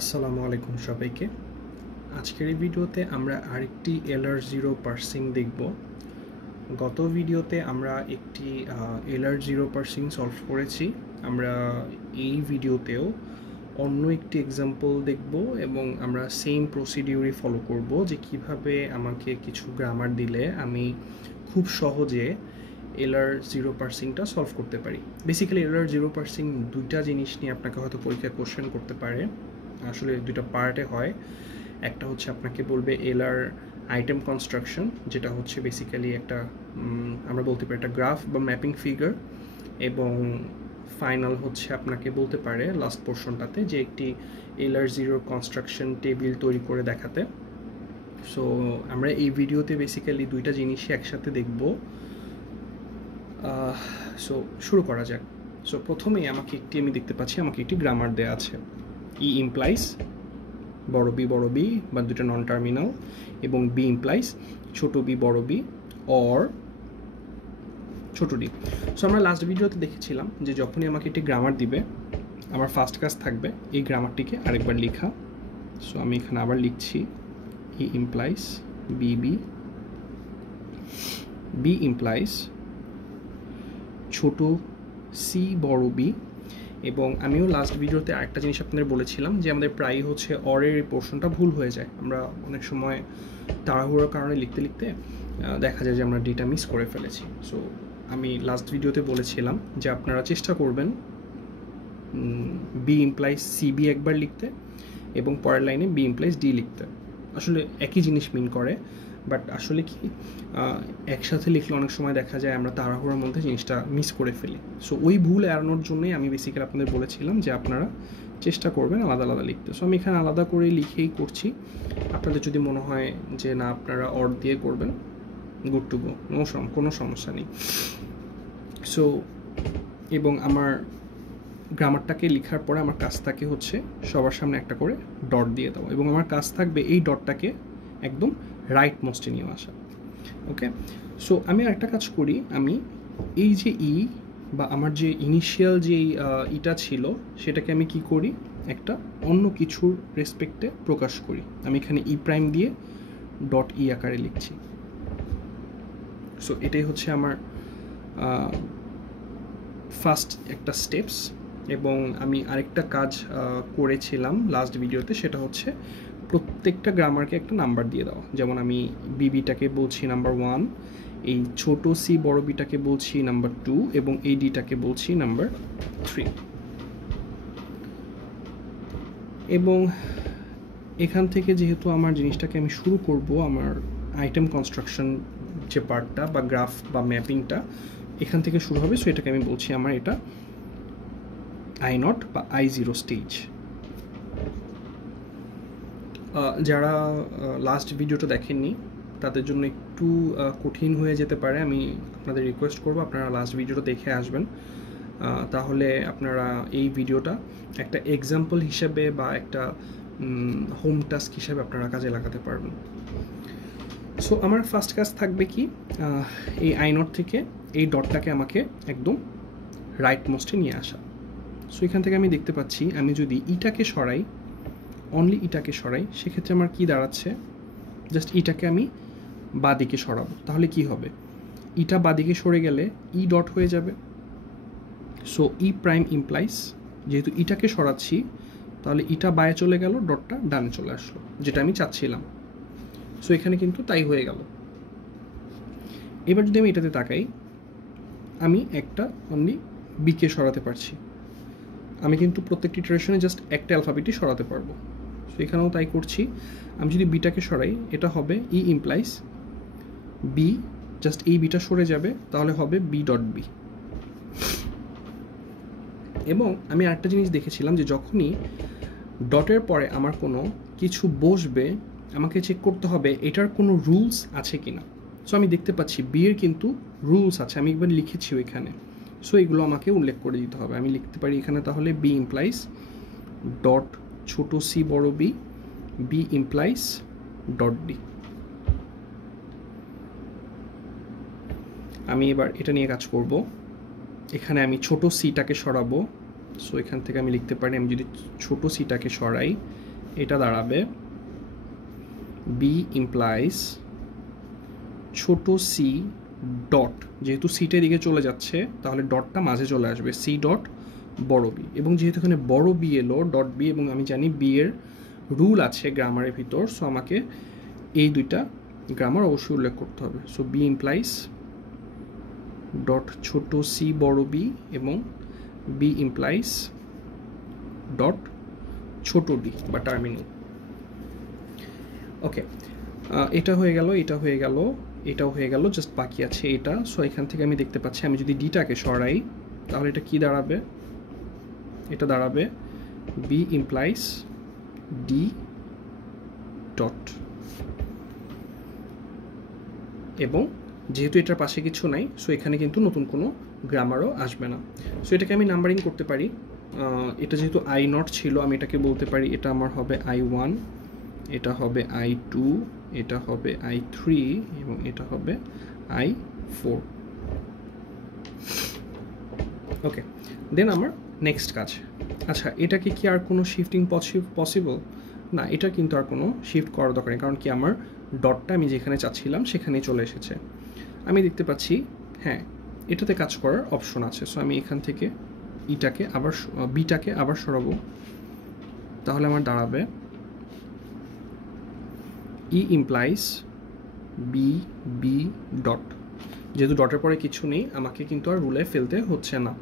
আসসালামু আলাইকুম সবাইকে। আজকের এই ভিডিওতে আমরা আরেকটি LR0 পার্সিং দেখব। গত ভিডিওতে আমরা একটি LR0 পার্সিং সলভ করেছি। আমরা এই ভিডিওতেও অন্য একটি এক্সাম্পল দেখব এবং আমরা সেম প্রসিডিউরই ফলো করব যে কিভাবে আমাকে কিছু গ্রামার দিলে আমি খুব সহজে LR0 পার্সিংটা সলভ করতে পারি। বেসিক্যালি LR0 পার্সিং দুইটা জিনিস নিয়ে আপনাকে হয়তো পরীক্ষায় কোশ্চেন করতে পারে। আসলে দুইটা পার্টে হয়। একটা হচ্ছে আপনাকে বলবে এলআর আইটেম কনস্ট্রাকশন, যেটা হচ্ছে বেসিক্যালি একটা আমরা বলতে পারি একটা গ্রাফ বা ম্যাপিং ফিগার, এবং ফাইনাল হচ্ছে আপনাকে বলতে পারে লাস্ট পোর্শনটাতে যে একটি LR0 কনস্ট্রাকশন টেবিল তৈরি করে দেখাতে। সো আমরা এই ভিডিওতে বেসিক্যালি দুইটা জিনিসই একসাথে দেখব। সো শুরু করা যাক। সো প্রথমেই আমি দেখতে পাচ্ছি আমাকে একটি গ্রামার দেওয়া আছে। ই ইমপ্লাইজ বড় বি বা দুটো নন টার্মিনাল, এবং বি ইমপ্লাইজ ছোট বি বড় বি অর ছোট ডি। সো আমরা লাস্ট ভিডিওতে দেখেছিলাম যে যখনই আমাকে একটি গ্রামার দিবে, আমার ফার্স্ট কাজ থাকবে এই গ্রামারটিকে আরেকবার লেখা। সো আমি এখানে আবার লিখছি ই ইমপ্লাইজ বি ইমপ্লাইজ ছোট সি বড় বি। এবং আমিও লাস্ট ভিডিওতে আরেকটা জিনিস আপনাদের বলেছিলাম যে আমাদের প্রায় হচ্ছে অরের এই পোর্শনটা ভুল হয়ে যায়। আমরা অনেক সময় তাড়াহুড়োর কারণে লিখতে লিখতে দেখা যায় যে আমরা ডিটা মিস করে ফেলেছি। সো আমি লাস্ট ভিডিওতে বলেছিলাম যে আপনারা চেষ্টা করবেন বি ইমপ্লাইজ সিবি একবার লিখতে এবং পরের লাইনে বি ইমপ্লাইজ ডি লিখতে। আসলে একই জিনিস মিন করে, বাট আসলে কি একসাথে লিখলে অনেক সময় দেখা যায় আমরা তাড়াহুড়োর মধ্যে জিনিসটা মিস করে ফেলি। সো ওই ভুল এড়ানোর জন্যই আমি বেসিক্যালি আপনাদের বলেছিলাম যে আপনারা চেষ্টা করবেন আলাদা আলাদা লিখতে। সো আমি এখানে আলাদা করে লিখেই করছি। আপনাদের যদি মনে হয় যে না আপনারা অর দিয়ে করবেন, গুড টু গো, কোনো সমস্যা নেই। সো এবং আমার গ্রামারটাকে লেখার পরে আমার কাজ থাকে হচ্ছে সবার সামনে একটা করে ডট দিয়ে দেওয়া, এবং আমার কাজ থাকবে এই ডটটাকে একদম রাইট মোস্টে নিয়ে আসা। ওকে, সো আমি আরেকটা কাজ করি, আমি এই যে ই বা আমার যে ইনিশিয়াল যে ইটা ছিল সেটাকে আমি কি করি, একটা অন্য কিছুর রেসপেক্টে প্রকাশ করি। আমি এখানে ই প্রাইম দিয়ে ডট ই আকারে লিখছি। সো এটাই হচ্ছে আমার ফার্স্ট একটা স্টেপস। এবং আমি আরেকটা কাজ করেছিলাম লাস্ট ভিডিওতে, সেটা হচ্ছে প্রত্যেকটা গ্রামারকে একটা নাম্বার দিয়ে দেওয়া। যেমন আমি বিটাকে বলছি নাম্বার 1, এই ছোট সি বড় বিটাকে বলছি নাম্বার 2, এবং এই ডিটাকে বলছি নাম্বার 3। এবং এখান থেকে যেহেতু আমার জিনিসটাকে আমি শুরু করব, আমার আইটেম কনস্ট্রাকশন যে পার্টটা বা গ্রাফ বা ম্যাপিংটা এখান থেকে শুরু হবে। সো এটাকে আমি বলছি আমার এটা I0 বা I0 স্টেজ। যারা লাস্ট ভিডিওটা দেখেননি তাদের জন্য একটু কঠিন হয়ে যেতে পারে। আমি আপনাদের রিকোয়েস্ট করব আপনারা লাস্ট ভিডিওটা দেখে আসবেন, তাহলে আপনারা এই ভিডিওটা একটা এক্সাম্পল হিসেবে বা একটা হোম টাস্ক হিসেবে আপনারা কাজে লাগাতে পারবেন। সো আমার ফার্স্ট কাজ থাকবে কি, এই I0 থেকে এই ডটটাকে আমাকে একদম রাইট মোস্টে নিয়ে আসা। সো এখান থেকে আমি দেখতে পাচ্ছি আমি যদি ইটাকে সরাই, অনলি ইটাকে সরাই, সেক্ষেত্রে আমার কি দাঁড়াচ্ছে, জাস্ট ইটাকে আমি বাদিকে সরাবো। তাহলে কি হবে, ইটা বাদিকে সরে গেলে ই ডট হয়ে যাবে। সো ই প্রাইম ইমপ্লাইজ, যেহেতু ইটাকে সরাচ্ছি তাহলে ইটা বায়ে চলে গেল, ডটটা ডানে চলে আসলো, যেটা আমি চাচ্ছিলাম। সো এখানে কিন্তু তাই হয়ে গেল। এবার যদি আমি এটাতে তাকাই, আমি একটা অনলি বিকে সরাতে পারছি। আমি কিন্তু প্রত্যেকটি ইটারেশনে জাস্ট একটা অ্যালফাবেটই সরাতে পারবো। সো এখানেও তাই করছি। আমি যদি বিটাকে সরাই, এটা হবে ই ইমপ্লাইজ বি, জাস্ট এই বিটা সরে যাবে, তাহলে হবে বি ডট বি। এবং আমি আরেকটা জিনিস দেখেছিলাম যে যখনই ডটের পরে আমার কোনো কিছু বসবে, আমাকে চেক করতে হবে এটার কোনো রুলস আছে কিনা। সো আমি দেখতে পাচ্ছি বি এর কিন্তু রুলস আছে, আমি একবার লিখেছি ওইখানে। সো এগুলো আমাকে উল্লেখ করে দিতে হবে। আমি লিখতে পারি এখানে তাহলে বি ইমপ্লাইজ ডট ছোট সি বড় B, B implies dot D. আমি এবার এটা নিয়ে কাজ করব। এখানে আমি ছোট সিটাকে সরাবো, সো এখান থেকে আমি লিখতে পারি, আমি যদি ছোট সিটাকে সরাই, এটা দাঁড়াবে বি ইমপ্লাইজ ছোট সি ডট, যেহেতু সিটের দিকে চলে যাচ্ছে তাহলে ডটটা মাঝে চলে আসবে, সি ডট বড় বি। এবং যেহেতু এখানে বড় বি এলো ডট বি, এবং আমি জানি বি এর রুল আছে গ্রামারের ভিতর, সো আমাকে এই দুইটা গ্রামার অবশ্যই উল্লেখ করতে হবে। সো বি ইমপ্লাইজ ডট ছোট সি বড় বি এবং বি ইমপ্লাইজ ডট ছোট ডি বা টার্মিনাল। ওকে, এটা হয়ে গেল, এটা হয়ে গেল, এটাও হয়ে গেল, জাস্ট বাকি আছে এটা। সো এখান থেকে আমি দেখতে পাচ্ছি আমি যদি ডিটাকে সরাই তাহলে এটা কি দাঁড়াবে, এটা দাঁড়াবে বি ইমপ্লাইজ ডি ডট। এবং যেহেতু এটার পাশে কিছু নাই, সো এখানে কিন্তু নতুন কোনো গ্রামারও আসবে না। সো এটাকে আমি নাম্বারিং করতে পারি। এটা যেহেতু আই নট ছিল, আমি এটাকে বলতে পারি এটা আমার হবে I1, এটা হবে I2, এটা হবে I3 এবং এটা হবে I4। ওকে, দেন আমার নেক্সট কাজ। আচ্ছা, এটাকে কি আর কোনো শিফটিং পসিবল? না, এটা কিন্তু আর কোনো শিফট করার দরকার নেই, কারণ কি আমার ডটটা আমি যেখানে চাচ্ছিলাম সেখানেই চলে এসেছে। আমি দেখতে পাচ্ছি হ্যাঁ এটাতে কাজ করার অপশন আছে। সো আমি এখান থেকে ইটাকে আবার বিটাকে আবার সরাবো, তাহলে আমার দাঁড়াবে ই ইমপ্লাইজ বি বি ডট। যেহেতু ডটের পরে কিছু নেই, আমাকে কিন্তু আর রুলে ফেলতে হচ্ছে না।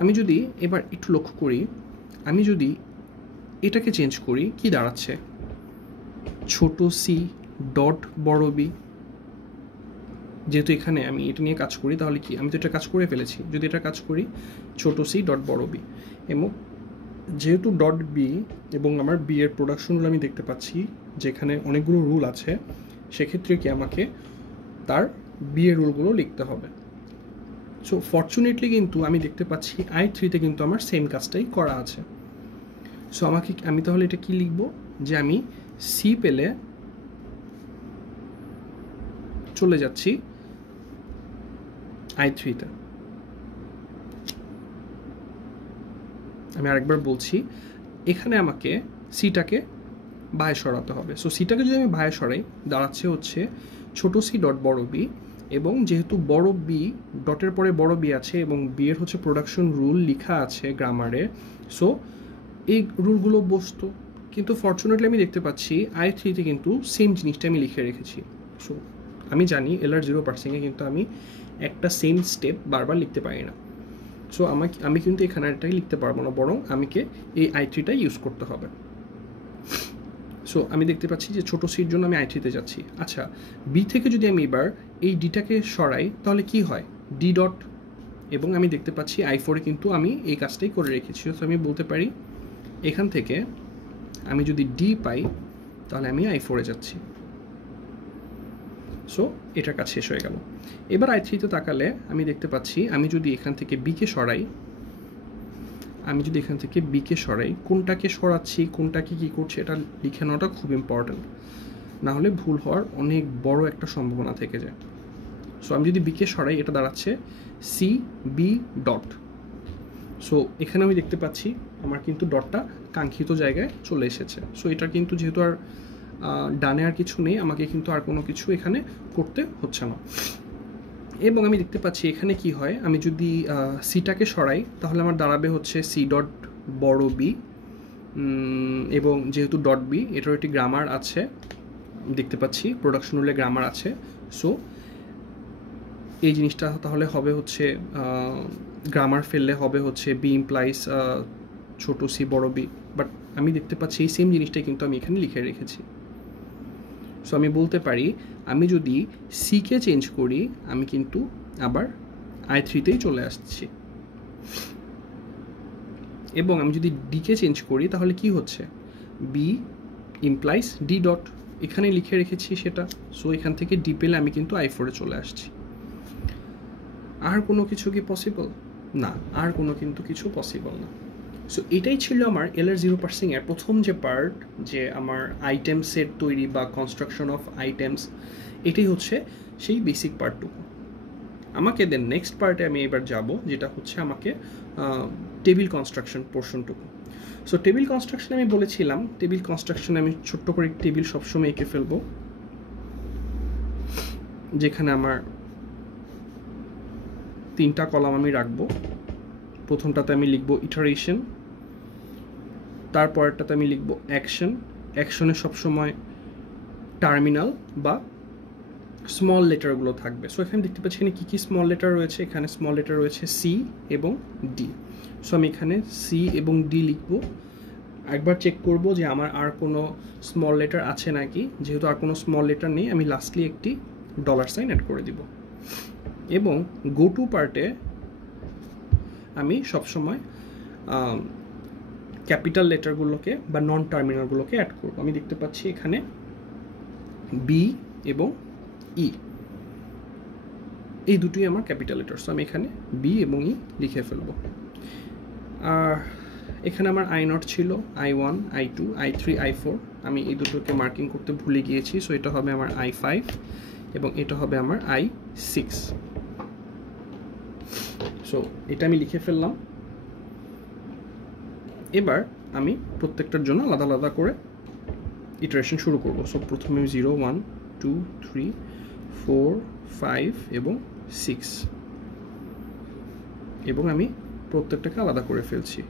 আমি যদি এবার একটু লক্ষ্য করি, আমি যদি এটাকে চেঞ্জ করি, কি দাঁড়াচ্ছে ছোট সি ডট বড় বি। যেহেতু এখানে আমি এটা নিয়ে কাজ করি, তাহলে কি আমি তো এটা কাজ করে ফেলেছি। যদি এটা কাজ করি ছোট সি ডট বড় বি, এবং যেহেতু ডট বি এবং আমার বি এর প্রোডাকশনগুলো আমি দেখতে পাচ্ছি যেখানে অনেকগুলো রুল আছে, সেক্ষেত্রে কি আমাকে তার বি এর রুলগুলো লিখতে হবে। সো ফর্চুনেটলি কিন্তু আমি দেখতে পাচ্ছি I3-তে কিন্তু আমার সেম কাজটাই করা আছে। সো আমি তাহলে এটা কি লিখব, যে আমি সি পেলে চলে যাচ্ছি I3-তে। আমি আরেকবার বলছি, এখানে আমাকে সিটাকে বায়ে সরাতে হবে। সো সিটাকে যদি আমি বায়ে সরাই, দাঁড়াচ্ছে হচ্ছে ছোট সি ডট বড় বি, এবং যেহেতু বড় বি ডটের পরে বড় বি আছে এবং বি এর হচ্ছে প্রোডাকশন রুল লেখা আছে গ্রামারে, সো এই রুলগুলো বসতো। কিন্তু ফর্চুনেটলি আমি দেখতে পাচ্ছি I3-তে কিন্তু সেম জিনিসটা আমি লিখে রেখেছি। সো আমি জানি LR0%-এ কিন্তু আমি একটা সেম স্টেপ বারবার লিখতে পারি না। সো আমি কিন্তু এখানে এটাই লিখতে পারবো না, বরং আমাকে এই I3-টা ইউজ করতে হবে। সো আমি দেখতে পাচ্ছি যে ছোটো সির জন্য আমি I3-তে যাচ্ছি। আচ্ছা, বি থেকে যদি আমি এবার এই ডিটাকে সরাই তাহলে কি হয়, ডি ডট। এবং আমি দেখতে পাচ্ছি I4-এ কিন্তু আমি এই কাজটাই করে রেখেছি। সো আমি বলতে পারি এখান থেকে আমি যদি ডি পাই তাহলে আমি I4-এ যাচ্ছি। সো এটার কাজ শেষ হয়ে গেল। এবার I3-তে তাকালে আমি দেখতে পাচ্ছি আমি যদি এখান থেকে বিকে সরাই, কোনটাকে সরাচ্ছি, কোনটাকে কী করছি, এটা লিখে নেওয়াটা খুব ইম্পর্ট্যান্ট, না হলে ভুল হওয়ার অনেক বড় একটা সম্ভাবনা থেকে যায়। সো আমি যদি বিকে সরাই, এটা দাঁড়াচ্ছে সি বি ডট। সো এখানে আমি দেখতে পাচ্ছি আমার কিন্তু ডটটা কাঙ্ক্ষিত জায়গায় চলে এসেছে। সো এটা কিন্তু যেহেতু আর ডানে আর কিছু নেই, আমাকে কিন্তু আর কোনো কিছু এখানে করতে হচ্ছে না। এবং আমি দেখতে পাচ্ছি এখানে কি হয়, আমি যদি সিটাকে সরাই তাহলে আমার দাঁড়াবে হচ্ছে সি ডট বড় বি, এবং যেহেতু ডট বি এটার একটি গ্রামার আছে, দেখতে পাচ্ছি প্রোডাকশন রুলে গ্রামার আছে। সো এই জিনিসটা তাহলে হবে হচ্ছে গ্রামার ফেললে হবে হচ্ছে বি ইমপ্লাইজ ছোট সি বড় বি, বাট আমি দেখতে পাচ্ছি এই সেম জিনিসটাই কিন্তু আমি এখানে লিখে রেখেছি। সো আমি বলতে পারি আমি যদি সিকে চেঞ্জ করি আমি কিন্তু আবার I3-তেই চলে আসছি, এবং আমি যদি ডিকে চেঞ্জ করি তাহলে কি হচ্ছে, বি ইমপ্লাইজ ডি ডট, এখানে লিখে রেখেছি সেটা। সো এখান থেকে ডি পেলে আমি কিন্তু I4-এ চলে আসছি। আর কোনো কিছু কি পসিবল? না, আর কোনো কিন্তু কিছু পসিবল না। সো এটাই ছিল আমার LR0%-এর প্রথম যে পার্ট, যে আমার আইটেম সেট তৈরি বা কনস্ট্রাকশন অফ আইটেমস, এটাই হচ্ছে সেই বেসিক পার্টটুকু। আমাকে দেন নেক্সট পার্টে আমি এবার যাব, যেটা হচ্ছে আমাকে টেবিল কনস্ট্রাকশন পোর্শনটুকু। সো টেবিল কনস্ট্রাকশন আমি বলেছিলাম, টেবিল কনস্ট্রাকশনে আমি ছোট্ট করে টেবিল সবসময় এঁকে ফেলবো, যেখানে আমার 3টা কলাম আমি রাখবো। প্রথমটাতে আমি লিখবো ইটারেশন, তারপরটাতে আমি লিখবো অ্যাকশন। অ্যাকশনে সবসময় টার্মিনাল বা স্মল লেটারগুলো থাকবে। সো এখানে দেখতে পাচ্ছি এখানে কী কী স্মল লেটার রয়েছে। এখানে স্মল লেটার রয়েছে সি এবং ডি। সো আমি এখানে সি এবং ডি লিখবো। একবার চেক করব যে আমার আর কোনো স্মল লেটার আছে নাকি। যেহেতু আর কোনো স্মল লেটার নেই, আমি লাস্টলি একটি $সাইন অ্যাড করে দিব। এবং গো টু পার্টে আমি সবসময় ক্যাপিটাল লেটারগুলোকে বা নন টার্মিনালগুলোকে অ্যাড করব। আমি দেখতে পাচ্ছি এখানে বি এবং ই, এই দুটোই আমার ক্যাপিটাল লেটার। সো আমি এখানে বি এবং ই লিখে ফেলব। আর এখানে আমার I0 ছিল, I1, I2, I3, I4। আমি এই দুটোকে মার্কিং করতে ভুলে গিয়েছি। সো এটা হবে আমার I5 এবং এটা হবে আমার I6। সো এটা আমি লিখে ফেললাম। এবার আমি প্রত্যেকটার জন্য আলাদা আলাদা করে ইটারেশন শুরু করব। সো প্রথমে 0, 1, 2, 3, 4, 5 এবং 6, এবং আমি প্রত্যেকটাকে আলাদা করে ফেলছি।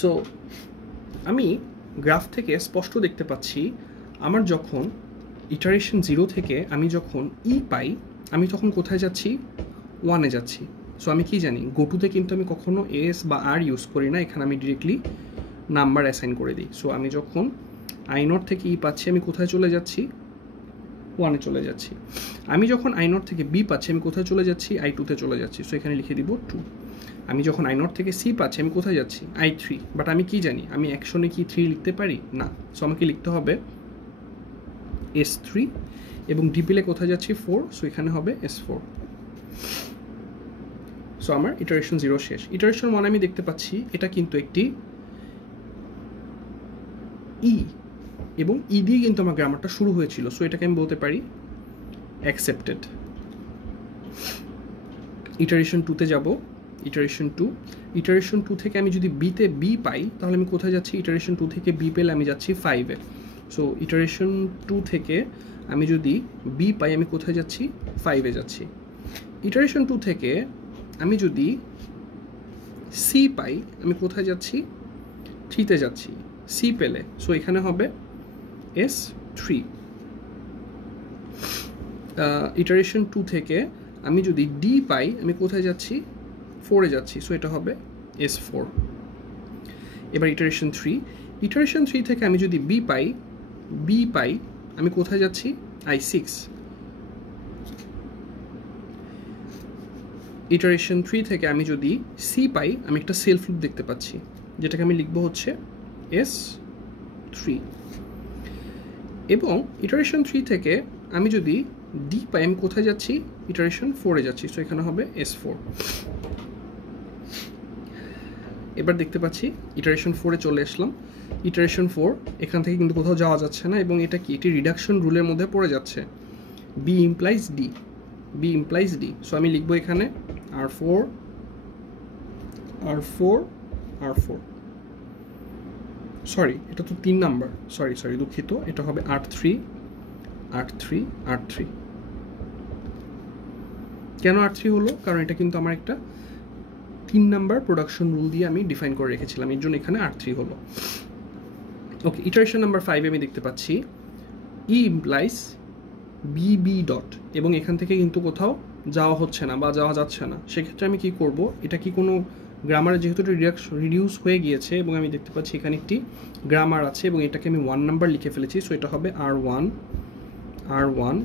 সো আমি গ্রাফ থেকে স্পষ্ট দেখতে পাচ্ছি আমার যখন ইটারেশন 0 থেকে আমি যখন ই পাই, আমি তখন কোথায় যাচ্ছি? 1-এ যাচ্ছি। সো আমি কি জানি, গো টুতে কিন্তু আমি কখনো এস বা আর ইউজ করি না, এখানে আমি ডিরেক্টলি নাম্বার অ্যাসাইন করে দিই। সো আমি যখন I0 থেকে ই পাচ্ছি, আমি কোথায় চলে যাচ্ছি? 1-এ চলে যাচ্ছি। আমি যখন I0 থেকে বি পাচ্ছি, আমি কোথায় চলে যাচ্ছি? I2-তে চলে যাচ্ছি। সো এখানে লিখে দিব 2। আমি যখন I0 থেকে সি পাচ্ছি, আমি কোথায় যাচ্ছি? I3। বাট আমি কি জানি, আমি অ্যাকশনে কি 3 লিখতে পারি না। সো আমাকে লিখতে হবে S3, এবং ডিপিলে কোথায় যাচ্ছি? 4। সো এখানে হবে S4। সো আমার ইটারেশন 0 শেষ। ইটারেশন 1 আমি দেখতে পাচ্ছি এটা কিন্তু একটি ই, এবং ই দিয়ে কিন্তু আমার গ্রামারটা শুরু হয়েছিল। সো এটাকে আমি বলতে পারি অ্যাকসেপ্টেড। ইটারেশন 2-তে যাব। ইটারেশন 2, ইটারেশন 2 থেকে আমি যদি বিতে বি পাই, তাহলে আমি কোথায় যাচ্ছি? ইটারেশন 2 থেকে বি পেলে আমি যাচ্ছি 5-এ। সো ইটারেশন 2 থেকে আমি যদি বি পাই, আমি কোথায় যাচ্ছি? 5-এ যাচ্ছি। ইটারেশন 2 থেকে আমি যদি সি পাই, আমি কোথায় যাচ্ছি? 3-তে যাচ্ছি সি পেলে। সো এখানে হবে S3। ইটারেশন 2 থেকে আমি যদি ডি পাই, আমি কোথায় যাচ্ছি? 4-এ যাচ্ছি। সো এটা হবে S4। এবার ইটারেশন 3, ইটারেশন 3 থেকে আমি যদি বি পাই, আমি কোথায় যাচ্ছি? I6। ইটারেশন 3 থেকে আমি যদি সি পাই, আমি একটা সেলফ লুপ দেখতে পাচ্ছি, যেটাকে আমি লিখবো হচ্ছে S3। এবং ইটারেশন 3 থেকে আমি যদি ডি পাই, আমি কোথায় যাচ্ছি? ইটারেশন 4-এ যাচ্ছি। সো এখানে হবে S4। এবার দেখতে পাচ্ছি ইটারেশন 4-এ চলে আসলাম। ইটারেশন 4, এখান থেকে কিন্তু কোথাও যাওয়া যাচ্ছে না, এবং এটা কি? এটি রিডাকশন রুলের মধ্যে পড়ে যাচ্ছে। B implies D, B implies D. So আমি লিখবো এখানে R4, R4, R4। সরি, এটা তো 3 নাম্বার। সরি দুঃখিত, এটা হবে R3, R3, R3। কেন R3 হলো? কারণ এটা কিন্তু আমার একটা 3 নাম্বার প্রোডাকশন রুল দিয়ে আমি ডিফাইন করে রেখেছিলাম, এর জন্য এখানে R3 হলো। ওকে, ইটারেশন নাম্বার 5-এ আমি দেখতে পাচ্ছি ই ইমপ্লাইজ বিবি ডট, এবং এখান থেকে কিন্তু কোথাও যাওয়া হচ্ছে না বা যাওয়া যাচ্ছে না। সেক্ষেত্রে আমি কি করব? এটা কি কোনো গ্রামারে, যেহেতু রিডিউস হয়ে গিয়েছে এবং আমি দেখতে পাচ্ছি এখানে একটি গ্রামার আছে, এবং এটাকে আমি 1 নাম্বার লিখে ফেলেছি। সো এটা হবে R1, R1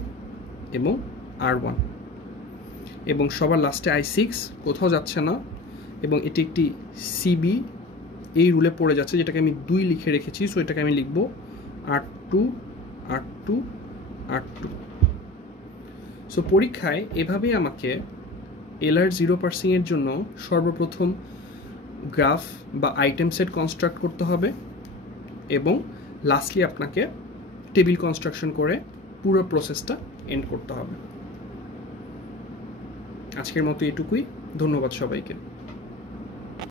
এবং R1, এবং সবার লাস্টে I6 কোথাও যাচ্ছে না, এবং এটি একটি সিবি এই রুলে পড়ে যাচ্ছে, যেটাকে আমি 2 লিখে রেখেছি। সো এটাকে আমি লিখব R2, R2, R2। সো পরীক্ষায় এভাবেই আমাকে এলআর 0%-এর জন্য সর্বপ্রথম গ্রাফ বা আইটেম সেট কনস্ট্রাক্ট করতে হবে, এবং লাস্টলি আপনাকে টেবিল কনস্ট্রাকশন করে পুরো প্রসেসটা এন্ড করতে হবে। আজকের মতো এটুকুই। ধন্যবাদ সবাইকে।